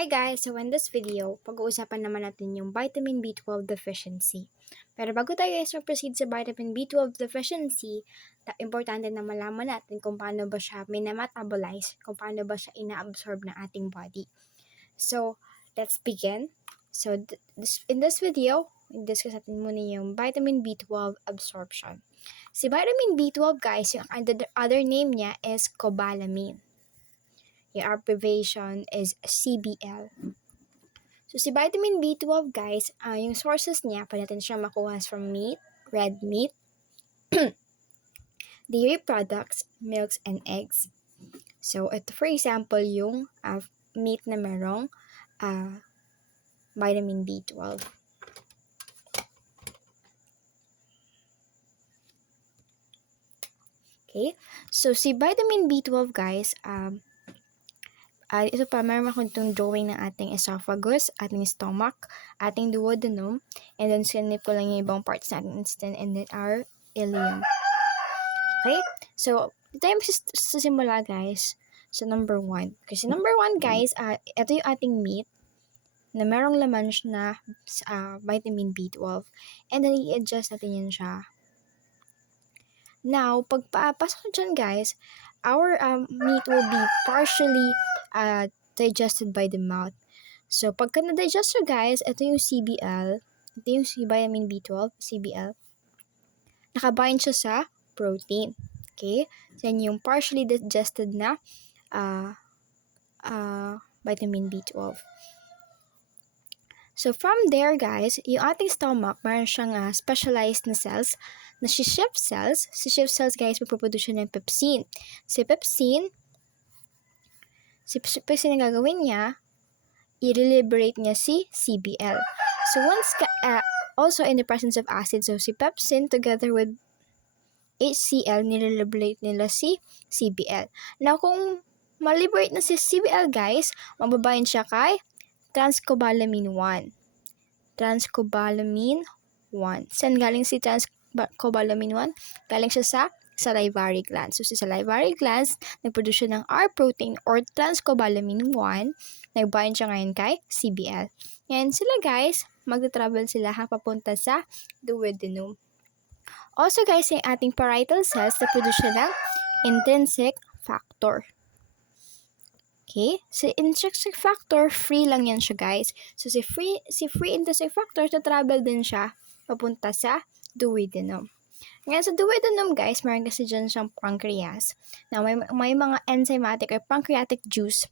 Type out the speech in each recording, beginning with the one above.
Hi guys! So in this video, pag-uusapan naman natin yung vitamin B12 deficiency. Pero bago tayo guys mag-proceed sa vitamin B12 deficiency, importante na malaman natin kung paano ba siya minametabolize, kung paano ba siya ina-absorb ng ating body. So, let's begin. So, in this video, discuss natin muna yung vitamin B12 absorption. Si vitamin B12 guys, yung other name niya is cobalamin. Yung abbreviation is CBL. So, si vitamin B12 guys, yung sources niya, pwede natin siya makuha from meat, red meat, dairy products, milks, and eggs. So, ito for example, yung meat na merong vitamin B12. Okay? So, si vitamin B12 guys, ito pa, meron akong itong drawing ng ating esophagus, ating stomach, ating duodenum, and then sinip ko lang yung ibang parts natin instead, and then our ileum. Okay? So, dito tayo simula guys, sa number 1. Kasi number 1 guys, ito yung ating meat, na merong laman na vitamin B12, and then i-adjust natin yan siya. Now, pag papasok dyan guys, our meat will be partially digested by the mouth. So, pagka na-digest siya guys, ito yung CBL, ito yung vitamin B12, CBL, nakabind siya sa protein. Okay? Then yung partially digested na vitamin B12. So, from there guys, yung ating stomach, mayroon siyang specialized na cells, na si Schiff cells. Si Schiff cells guys, magproproduce siya ng pepsin. Si pepsin na gagawin niya, i-liberate niya si CBL. So, once, also in the presence of acid, so si pepsin together with HCl, nililiberate nila si CBL. Now, kung ma-liberate na si CBL guys, mababayin siya kay transcobalamin 1. Transcobalamin 1. Saan galing si transcobalamin 1? Galing siya sa salivary glands. So, sa salivary glands, nagproduce siya ng R protein or transcobalamin 1. Nagbind siya ngayon kay CBL. Ngayon sila guys, magta-travel sila papunta sa duodenum. Also guys, yung ating parietal cells, nagproduce siya ng intrinsic factor. Okay? So, intrinsic factor, free lang yan siya guys. So, si free intrinsic factor, travel din siya papunta sa duodenum. Ngayon, sa duodenum guys, meron kasi dyan siyang pancreas. Now, may mga enzymatic or pancreatic juice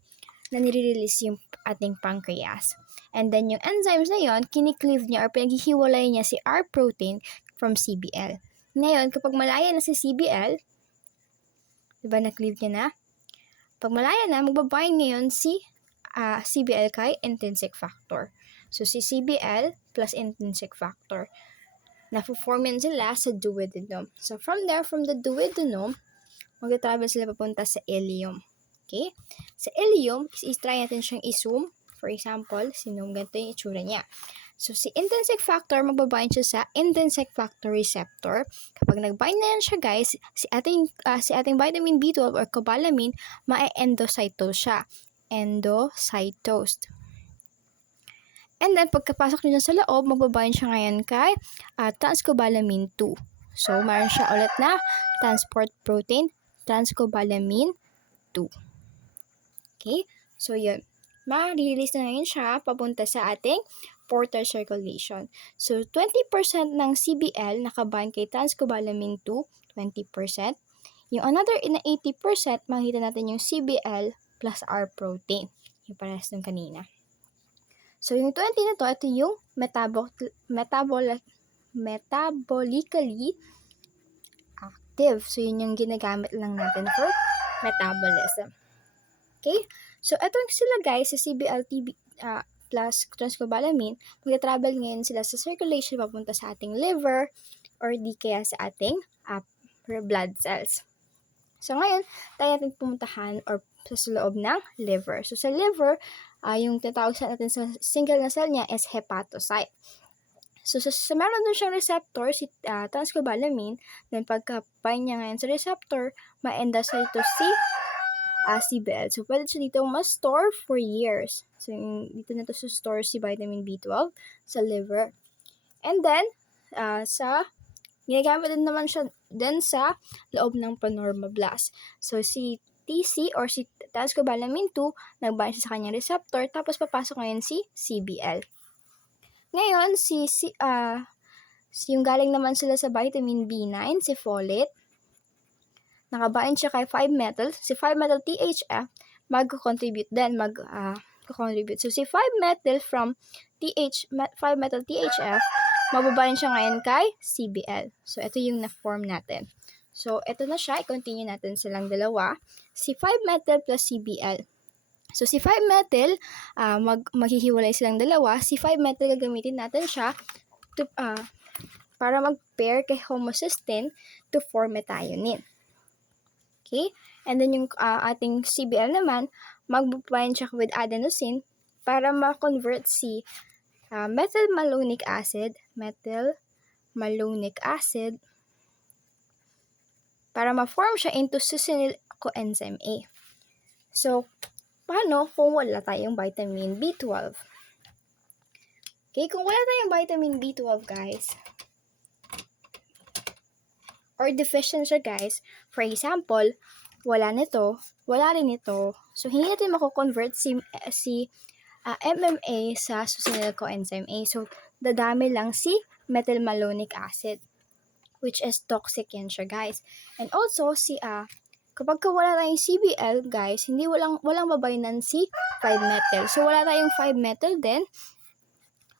na nire-release yung ating pancreas. And then, yung enzymes na yon, kinikleave niya or pinaghihiwalay niya si R protein from CBL. Ngayon, kapag malaya na si CBL, diba na-cleave niya na? Pag malaya na, magbabind ngayon si CBL kay intrinsic factor. So, si CBL plus intrinsic factor. Na-form yan sila sa duodenum. So, from the duodenum, mag-travel sila papunta sa ileum. Okay? Sa ileum, try natin siyang i-zoom. For example, ganito yung itsura niya. So, si intrinsic factor, magbabind siya sa intrinsic factor receptor. Kapag nag-bind na yan siya, guys, si ating vitamin B12 or cobalamin, ma-endocytose siya. Endocytosed. And then, pagkapasok niya sa loob, magbabind siya ngayon kay transcobalamin 2. So, mayroon siya ulit na transport protein, transcobalamin 2. Okay? So, yun. Ma-release na ngayon siya papunta sa ating portal circulation. So, 20% ng CBL nakabind kay transcobalamin 2, 20%. Yung another na 80%, makikita natin yung CBL plus R protein. Yung parehas ng kanina. So, yung 20 na to, ito yung metabolically active. So, yun yung ginagamit lang natin for metabolism. Okay? So, ito sila guys, sa CBL plus transcobalamin, mag-travel ngayon sila sa circulation papunta sa ating liver or di kaya sa ating blood cells. So, ngayon, tayo natin pumuntahan or sa loob ng liver. So, sa liver, yung tinatawag natin sa single na cell niya is hepatocyte. So, meron dun siyang receptor, si transcobalamin, then pagka-bind niya ngayon sa receptor, ma-endocytose si CBL. So, pwede siya dito ma-store for years. So, dito na to store si vitamin B12 sa liver. And then, ginagamit din naman siya din sa loob ng panormoblast. So, si TC or si transcobalamin 2, nag-bind siya sa kanyang receptor, tapos papasok ngayon si CBL. Ngayon, yung galing naman sila sa vitamin B9, si folate, nakabind siya kay 5-methyl. Si 5-methyl THF, mag-contribute din, contribute. So, si 5-methyl from 5-methyl THF, mababind siya ngayon kay CBL. So, ito yung na-form natin. So, ito na siya. I-continue natin silang dalawa. Si 5-methyl plus CBL. So, si 5-methyl, maghihiwalay silang dalawa. Si 5-methyl, gagamitin natin siya para mag-pair kay homocysteine to form methionine. Okay? And then, yung ating CBL naman, mag-bind siya with adenosine para ma-convert si methylmalonic acid, para ma-form siya into succinyl coenzyme A. So, paano kung wala tayong vitamin B12? Okay, kung wala tayong vitamin B12, guys, or deficient siya, guys, for example, wala nito, wala rin ito, so hindi natin mako-convert si MMA sa succinyl coenzyme A. So, dadami lang si methylmalonic acid, which is toxic yan siya, guys. And also, kapag wala tayong CBL, guys, walang babainan si 5-methyl. So, wala tayong 5-methyl din,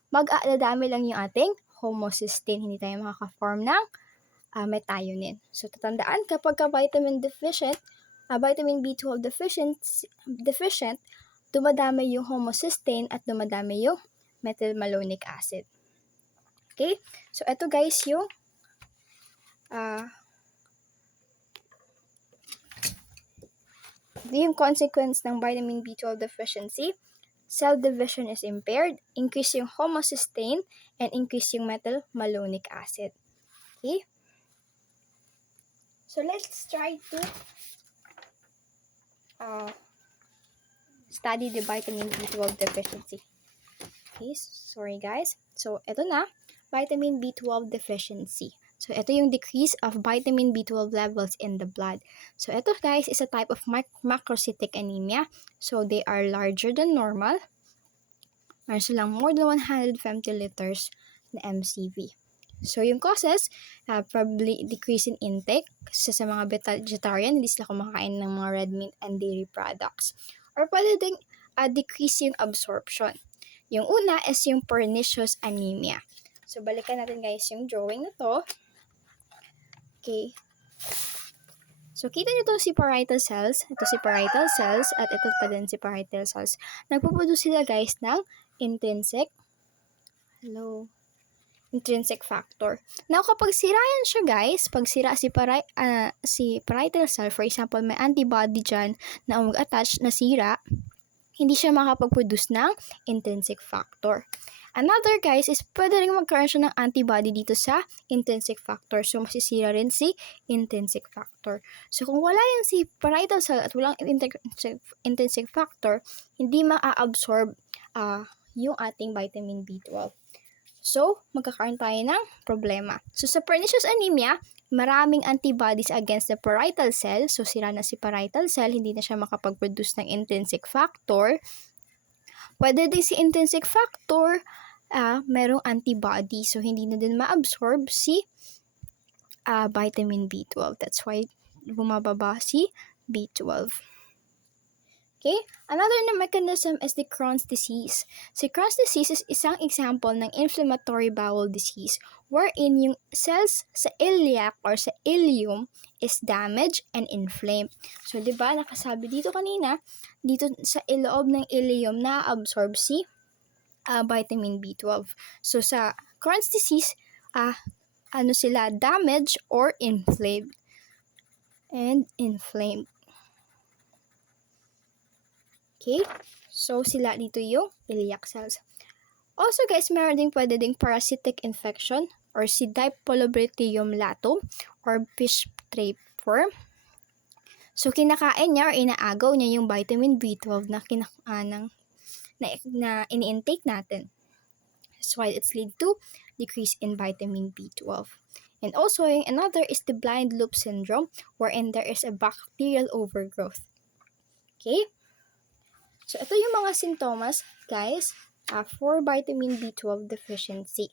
mag-dadami lang yung ating homocysteine. Hindi tayo makaka-form ng methionine. So, tatandaan, kapag vitamin B12 deficient, dumadami yung homocysteine at dumadami yung methylmalonic acid. Okay? So, ito guys yung consequence ng vitamin B12 deficiency. Cell division is impaired, increase yung homocysteine, and increase yung methylmalonic acid. Okay? So, let's try to study the vitamin B12 deficiency. Okay, sorry guys. So, ito na, vitamin B12 deficiency. So, ito yung decrease of vitamin B12 levels in the blood. So, ito guys is a type of macrocytic anemia. So, they are larger than normal. Meron silang more than 150 liters na MCV. So, yung causes, probably decrease in intake. Kasi sa mga vegetarian, hindi sila kumakain ng mga red meat and dairy products. Or pwede ding decrease yung absorption. Yung una is yung pernicious anemia. So, balikan natin guys yung drawing na to. Okay. So, kita nyo to si parietal cells. Ito si parietal cells at ito pa din si parietal cells. Nagpuproduce sila guys ng intrinsic factor. Now, kapag sira yan siya guys, pag sira si parietal cell, for example, may antibody dyan na mag-attach na sira, hindi siya makapag-produce ng intrinsic factor. Another guys is pwede rin magkaroon siya ng antibody dito sa intrinsic factor. So, masisira rin si intrinsic factor. So, kung wala yan si parietal cell at walang intrinsic factor, hindi ma-absorb yung ating vitamin B12. So, magkakaroon tayo ng problema. So, sa pernicious anemia, maraming antibodies against the parietal cell. So, sira na si parietal cell, hindi na siya makapag-produce ng intrinsic factor. Pwede din si intrinsic factor, merong antibody. So, hindi na din ma-absorb si vitamin B12. That's why bumababa si B12. Okay? Another na mechanism is the Crohn's disease. Si Crohn's disease is isang example ng inflammatory bowel disease wherein yung cells sa iliac or sa ileum is damaged and inflamed. So, di ba, nakasabi dito kanina, dito sa loob ng ileum na-absorb si vitamin B12. So, sa Crohn's disease, sila damaged or inflamed. Okay? So, sila dito yung iliac cells. Also, guys, meron din pwede ding parasitic infection or si Dipolybutium latum or fish tapeworm. So, kinakain niya or inaagaw niya yung vitamin B12 na ini-intake natin. That's why it's lead to decrease in vitamin B12. And also, yung another is the blind loop syndrome, wherein there is a bacterial overgrowth. Okay? So, ito yung mga sintomas, guys, for vitamin B12 deficiency.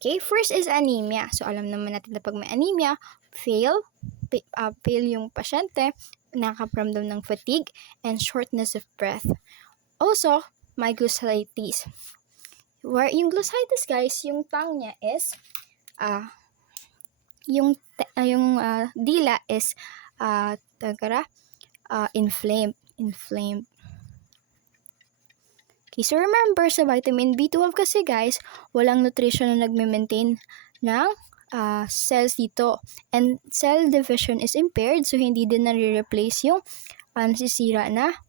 Okay, first is anemia. So, alam naman natin na pag may anemia, pale yung pasyente, nakakaramdam ng fatigue, and shortness of breath. Also, may glossitis. Where yung glossitis, guys, yung tongue niya is, yung dila is, inflamed. Okay, so remember sa vitamin B12 kasi guys, walang nutrition na nagme-maintain ng cells dito. And cell division is impaired, so hindi din nare-replace yung nasisira na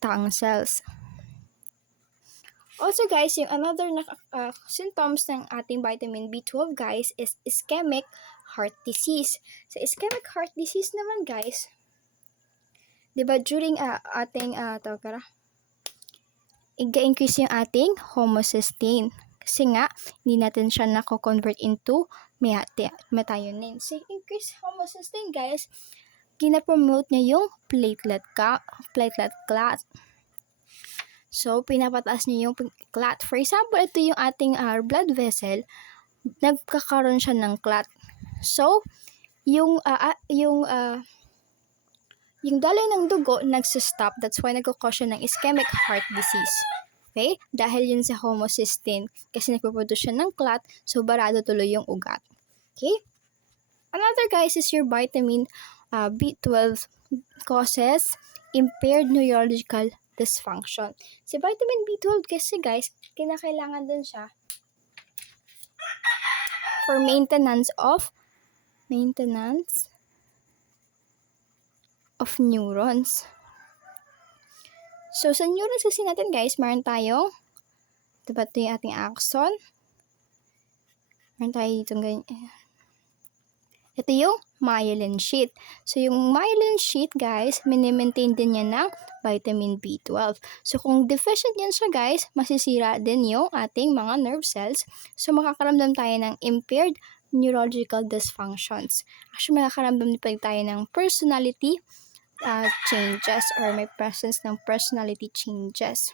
tongue cells. Also guys, yung another symptoms ng ating vitamin B12 guys is ischemic heart disease. Sa ischemic heart disease naman guys, diba during ating i-increase yung ating homocysteine. Kasi nga, hindi natin siya nako-convert into methionine. So, increase homocysteine, guys, gina-promote niya yung platelet clot. So, pinapataas niya yung clot. For example, ito yung ating blood vessel, nagkakaroon siya ng clot. So, yung daloy ng dugo nagsa-stop. That's why nagko-cause siya ng ischemic heart disease. Okay? Dahil yun sa homocysteine. Kasi nagpo-produce siya ng clot, so barado tuloy yung ugat. Okay? Another guys is your vitamin B12 causes impaired neurological dysfunction. Si vitamin B12 kasi guys, kinakailangan din siya for maintenance of neurons. So, sa neurons kasi natin guys, meron tayong, diba ito yung ating axon? Meron tayo dito ganyan. Ito yung myelin sheath. So, yung myelin sheath guys, mini-maintain din yan ng vitamin B12. So, kung deficient yan siya guys, masisira din yung ating mga nerve cells. So, makakaramdam tayo ng impaired neurological dysfunctions. Actually, makakaramdam din tayo ng personality changes or may presence ng personality changes.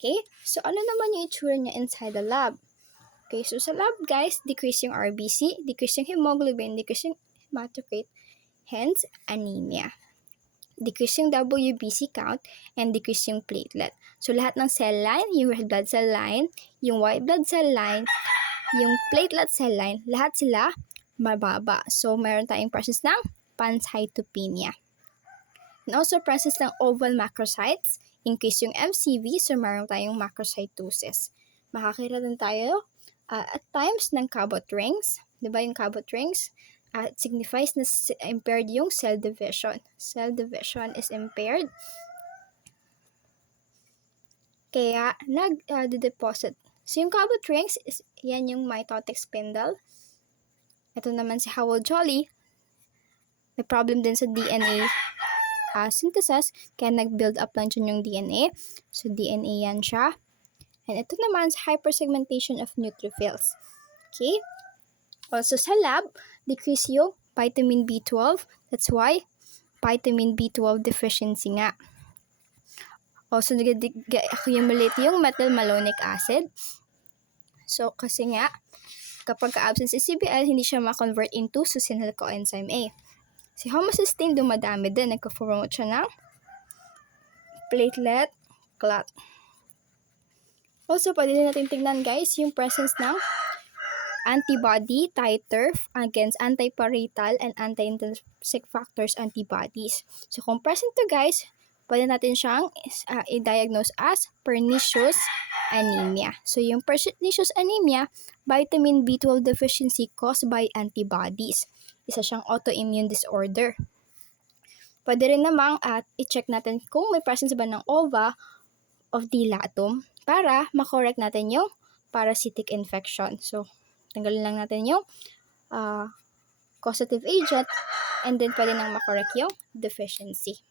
Okay? So, ano naman yung itsura niya inside the lab? Okay, so sa lab, guys, decrease yung RBC, decrease yung hemoglobin, decrease yung hematocrit, hence anemia. Decrease yung WBC count, and decrease yung platelet. So, lahat ng cell line, yung red blood cell line, yung white blood cell line, yung platelet cell line, lahat sila mababa. So, meron tayong presence ng pancytopenia. And also, presence ng oval macrocytes, increase yung MCV, so meron tayong macrocytosis. Makakita din tayo at times ng Cabot rings. Diba yung Cabot rings? It signifies na impaired yung cell division. Cell division is impaired. Kaya nag-deposit. So yung Cabot rings, yan yung mitotic spindle. Ito naman si Howell-Jolly. May problem din sa DNA synthesis. Kaya nag-build up lang dyan yung DNA. So DNA yan siya. And ito naman is hypersegmentation of neutrophils. Okay? Also sa lab, decrease yung vitamin B12. That's why vitamin B12 deficiency nga. Also, accumulate yung methylmalonic acid. So, kasi nga, kapag absent si CBL, hindi siya ma-convert into succinyl coenzyme A. Si homocysteine dumadami din. Nagko-promote siya ng platelet clot. Also, pwede din natin tignan guys yung presence ng antibody titer against antiparietal and anti-intrinsic factors antibodies. So, kung present to guys, pwede natin siyang i-diagnose as pernicious anemia. So, yung pernicious anemia, vitamin B12 deficiency caused by antibodies. Isa siyang autoimmune disorder. Pwede rin namang i-check natin kung may presence ba ng ova of dilatum para makorek natin yung parasitic infection. So, tanggalin lang natin yung causative agent And then, pwede nang makorek yung deficiency.